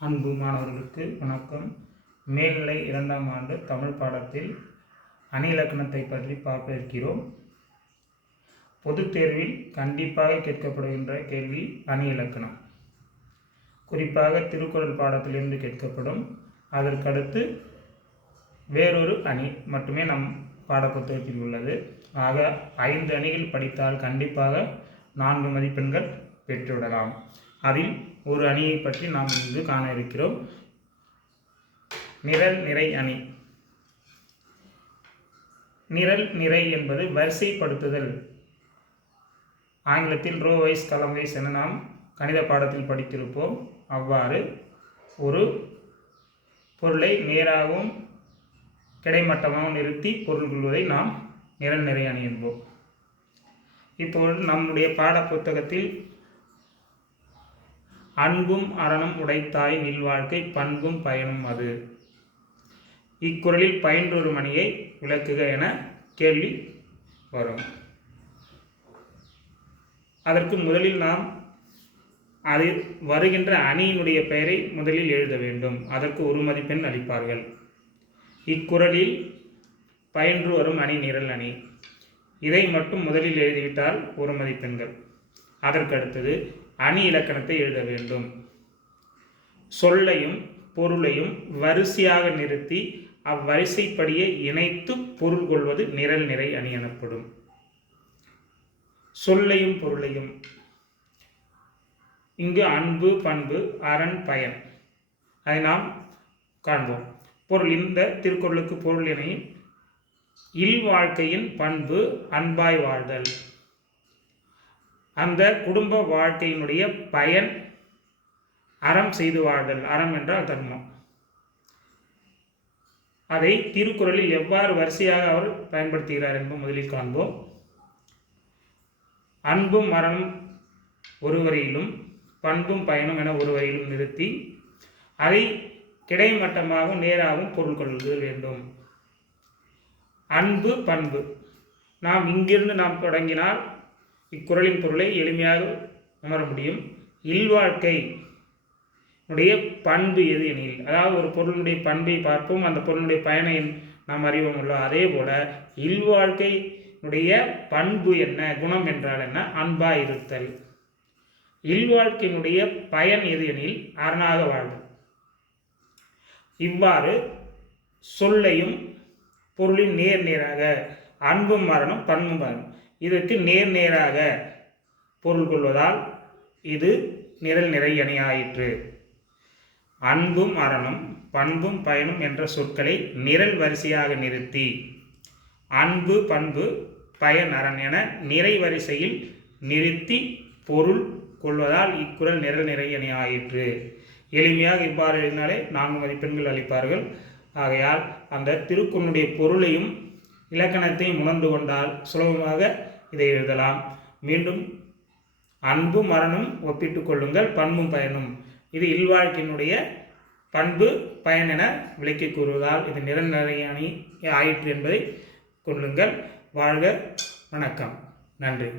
அன்பு மாணவர்களுக்கு வணக்கம். மேல்நிலை 2ஆம் ஆண்டு தமிழ் பாடத்தில் அணி இலக்கணத்தை பற்றி பார்க்க இருக்கிறோம். பொதுத் தேர்வில் கண்டிப்பாக கேட்கப்படுகின்ற கேள்வி அணி இலக்கணம். குறிப்பாக திருக்குறள் பாடத்திலிருந்து கேட்கப்படும். அதற்கடுத்து வேறொரு அணி மட்டுமே நம் பாடப்புத்தகத்தில் உள்ளது. ஆக 5 அணிகள் படித்தால் கண்டிப்பாக 4 மதிப்பெண்கள் பெற்றுவிடலாம். அதில் ஒரு அணியை பற்றி நாம் இங்கு காண இருக்கிறோம். நிரல் நிறை அணி. நிரல் நிறை என்பது வரிசைப்படுத்துதல். ஆங்கிலத்தில் ரோ வைஸ் காலம் வைஸ் என நாம் கணித பாடத்தில் படித்திருப்போம். அவ்வாறு ஒரு பொருளை நேராகவும் கிடைமட்டமாகவும் நிறுத்தி பொருள் கொள்வதை நாம் நிரல் நிறை அணி என்போம். இப்பொழுது நம்முடைய பாட புத்தகத்தில் அன்பும் அறனும் உடைத்தாய் நில்வாழ்க்கை பண்பும் பயனும் அது. இக்குறளில் பயின்றொரு மணியை விளக்குக என கேள்வி வரும். அதற்கு முதலில் நாம் அதில் வருகின்ற அணியினுடைய பெயரை முதலில் எழுத வேண்டும். அதற்கு ஒரு மதிப்பெண் அளிப்பார்கள். இக்குறளில் பயின்று வரும் அணி நிரல் அணி. இதை மட்டும் முதலில் எழுதிவிட்டால் ஒரு மதிப்பெண்கள். அதற்கடுத்தது அணி இலக்கணத்தை எழுத வேண்டும். சொல்லையும் பொருளையும் வரிசையாக நிறுத்தி அவ்வரிசைப்படியே இணைத்து பொருள் கொள்வது நிரல் நிறை அணி எனப்படும். சொல்லையும் பொருளையும் இங்கு அன்பு, பண்பு, அரண், பயன் அதை நாம் காண்போம். பொருள் இந்த திருக்குறளுக்கு பொருள் என இல்வாழ்க்கையின் பண்பு அன்பாய் வாழ்தல். அந்த குடும்ப வாழ்க்கையினுடைய பயன் அறம் செய்து வாழ்தல். அறம் என்றால் தர்மம். அதை திருக்குறளில் எவ்வாறு வரிசையாக அவர் பயன்படுத்துகிறார் என்பது முதலில் காண்போம். அன்பும் அறனும் ஒரு வரியிலும் பண்பும் பயனும் என ஒரு வரியிலும் நிறுத்தி அதை கிடைமட்டமாகவும் நேராகவும் பொருள் கொள்ள வேண்டும். அன்பு பண்பு. நாம் இங்கிருந்து நாம் தொடங்கினால் இக்குறளின் பொருளை எளிமையாக உணர முடியும். இல்வாழ்க்கை உடைய பண்பு எது எனில், அதாவது ஒரு பொருளுடைய பண்பை பார்ப்போம், அந்த பொருளுடைய பயனை நாம் அறிவோம். அதே போல இல்வாழ்க்கையினுடைய பண்பு என்ன, குணம் என்றால் என்ன, அன்பாய் இருத்தல். இல்வாழ்க்கையினுடைய பயன் எது எனில் அரணாக வாழ்தல். இவ்வாறு சொல்லையும் பொருளின் நேர் நேராக அன்பும் மரணம் பண்பும் பயனும் இதற்கு நேர் நேராக பொருள் கொள்வதால் இது நிரல் நிறை அணி ஆயிற்று. அன்பும் அறனும் பண்பும் பயனும் என்ற சொற்களை நிரல் வரிசையாக நிறுத்தி அன்பு பண்பு பயன் அரண் என நிறை வரிசையில் நிறுத்தி பொருள் கொள்வதால் இக்குறள் நிரல் நிறை அணி ஆயிற்று. எளிமையாக இவ்வாறு எழுதினாலே 4 மதிப்பெண்கள் அளிப்பார்கள். ஆகையால் அந்த திருக்குறளுடைய பொருளையும் இலக்கணத்தையும் உணர்ந்து கொண்டால் சுலபமாக இதை எழுதலாம். மீண்டும் அன்பு மரணம் ஒப்பிட்டு கொள்ளுங்கள். பண்பும் பயனும் இது இல்வாழ்க்கையினுடைய பண்பு பயன் என விளக்கி கூறுவதால் இது நிரல் நிறை அணி ஆயிற்று என்பதை கொள்ளுங்கள். வாழ்க. வணக்கம். நன்றி.